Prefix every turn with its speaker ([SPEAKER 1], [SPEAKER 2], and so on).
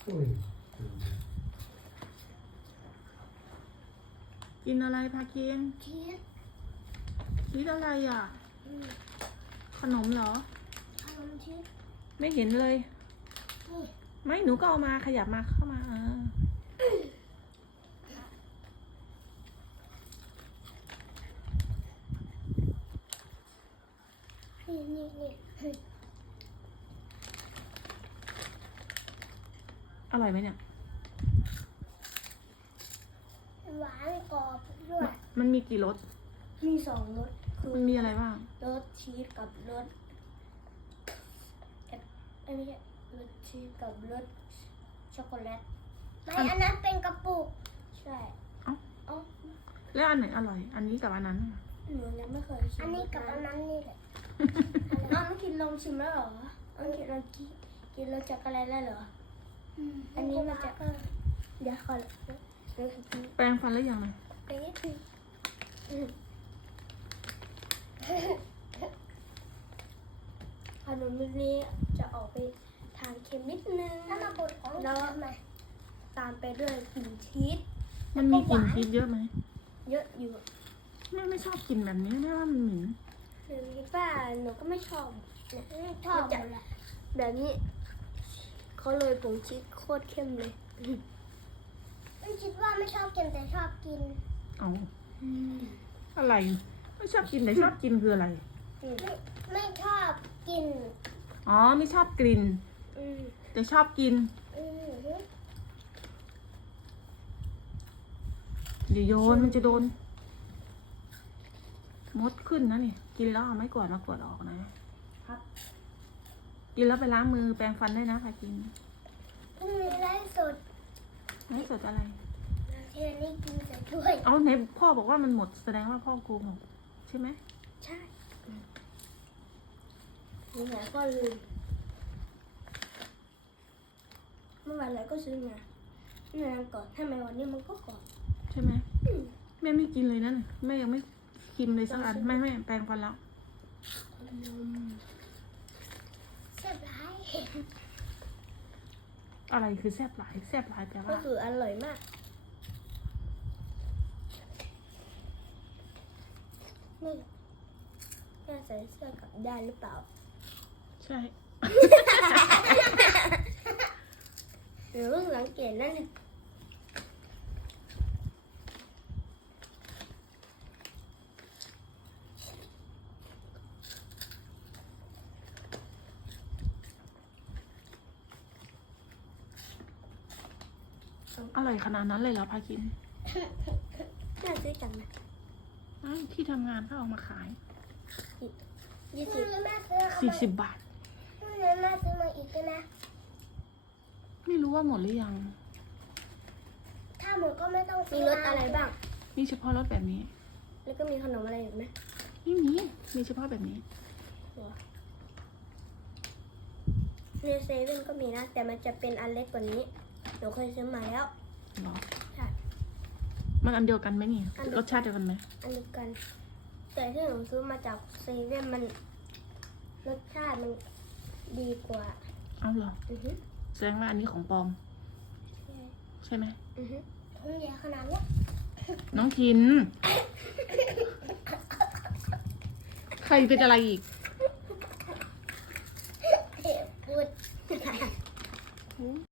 [SPEAKER 1] กินอะไรพากิน
[SPEAKER 2] ชีส
[SPEAKER 1] ชีสอะไรอ่ะ ขนมเหรอ
[SPEAKER 2] ขนมชีส
[SPEAKER 1] ไม่เห็นเลย
[SPEAKER 2] นี่
[SPEAKER 1] ไม่หนูก็เอามาขยับมาเข้ามา
[SPEAKER 2] นี่
[SPEAKER 1] อร่อยไหมเนี่ย
[SPEAKER 2] หวานกรอบด้วย
[SPEAKER 1] มันมีกี่รส
[SPEAKER 2] มี2 รสคือ
[SPEAKER 1] มันมีอะไรบ้าง
[SPEAKER 2] รสชีสกับรสไม่ใช่รสชีสกับรสช็อกโกแลตไม่อันนั้นเป็นกระปุกใช่
[SPEAKER 1] เอ้า
[SPEAKER 2] เอ้า
[SPEAKER 1] แล้วอันไหนอร่อย อันนี้กับอันนั้น
[SPEAKER 2] หนูยังไม่เคยชิมอันนี้กับอันนั้นนี่แหละอ้าวน้องกินลองชิมแล้วเหรอน้องกินลองกินรสช็อกโกแลตแล้วเหรออันนี้มันจะเดี๋ยวขอ
[SPEAKER 1] แปรงฟันแล้วยังไง
[SPEAKER 2] ไปนิดนึงขนมลูกนี้จะออกไปทางเค็มนิดนึงแล้วตามไปด้วยกลิ่นชีส
[SPEAKER 1] มันมีกลิ่นชีสเยอะไหม
[SPEAKER 2] เยอะอยู่
[SPEAKER 1] ไม่ชอบกินแบบนี้แม่ว่ามันเหม็น
[SPEAKER 2] หรือป้าหนูก็ไม่ชอบไม่ชอบแบบนี้เขาเลยผงชีสโคตรเข้มเลยไม่คิดว่าไม่ชอบกินแต่ชอบกิน
[SPEAKER 1] เอาอะไรไม่ชอบกินแต่ชอบกินคืออะไร
[SPEAKER 2] ไม่ชอบกิน
[SPEAKER 1] อ๋อไม่ชอบกลิ่นแต่ชอบกินเดี๋ยวโยนมันจะโดนมดขึ้นนะนี่กินแล้วเอาไม้กวาดมากวาดออกนะครับ กินแล้วไปล้างมือแปรงฟันได้นะพากิน
[SPEAKER 2] พรุ่งนี้ไลฟ์สด
[SPEAKER 1] ไม่สดอะไร
[SPEAKER 2] เทนี่กินใส่ถ้วย
[SPEAKER 1] เอาไหนพ่อบอกว่ามันหมดแสดงว่าพ่อโกงใช่ไหม
[SPEAKER 2] ใช่หนูหาก็ลืมเมื่อวานอะไรก็ซื้อมาเมื่อวานก่อนทำไมวันนี้มันก็ก่อน
[SPEAKER 1] ใช่ไหมแม่ไม่กินเลยนั่นแม่ยังไม่กินเลยสักอันไม่แปรงฟันแล้ว
[SPEAKER 2] แซ่บร้าย
[SPEAKER 1] อะไรคือแซ่บหลายแซ่บหลายแปล
[SPEAKER 2] ก็
[SPEAKER 1] ว่า
[SPEAKER 2] คืออร่อยมากนี่แม่ใส่เสื้อกลับได้หรือเปล่า
[SPEAKER 1] ใช่
[SPEAKER 2] หรือสังเกตนั่น
[SPEAKER 1] อร่อยขนาดนั้นเลยเหรอพากิน
[SPEAKER 2] น่าซื้อจังนะ
[SPEAKER 1] อ้าวที่ทำงานเขาเอามาขาย
[SPEAKER 2] 20
[SPEAKER 1] 40 บาท
[SPEAKER 2] แม่ซื้อมาอีกก็นะ
[SPEAKER 1] ไม่รู้ว่าหมดหรือยัง
[SPEAKER 2] ถ้าหมดก็ไม่ต้องมีรสอะไรบ้าง
[SPEAKER 1] มีเฉพาะรสแบบนี้
[SPEAKER 2] แล้วก็มีขนมอะไรอีกไหม
[SPEAKER 1] ไม่มี มีเฉพาะแบบนี้
[SPEAKER 2] ในเซเว่นก็มีนะ แต่มันจะเป็นอันเล็กกว่านี้หนูเคยซื้อมาแล้ว
[SPEAKER 1] หรอ
[SPEAKER 2] ใช่
[SPEAKER 1] มันอันเดียวกันไหมนี่
[SPEAKER 2] อันเดียวกัน
[SPEAKER 1] รสชาติเดียวกันไหม
[SPEAKER 2] อันเดียวกัน แต่ที่หนูซื้อมาจากเซเว่นมันรสชาติมันดีกว่า
[SPEAKER 1] เอาเหรอ แสดงว่าอันนี้ของปลอม ใช่ไหม
[SPEAKER 2] ถุงใหญ่ขนาดนี้
[SPEAKER 1] น้องทิน ใครเป็นอะไรอีก
[SPEAKER 2] พูด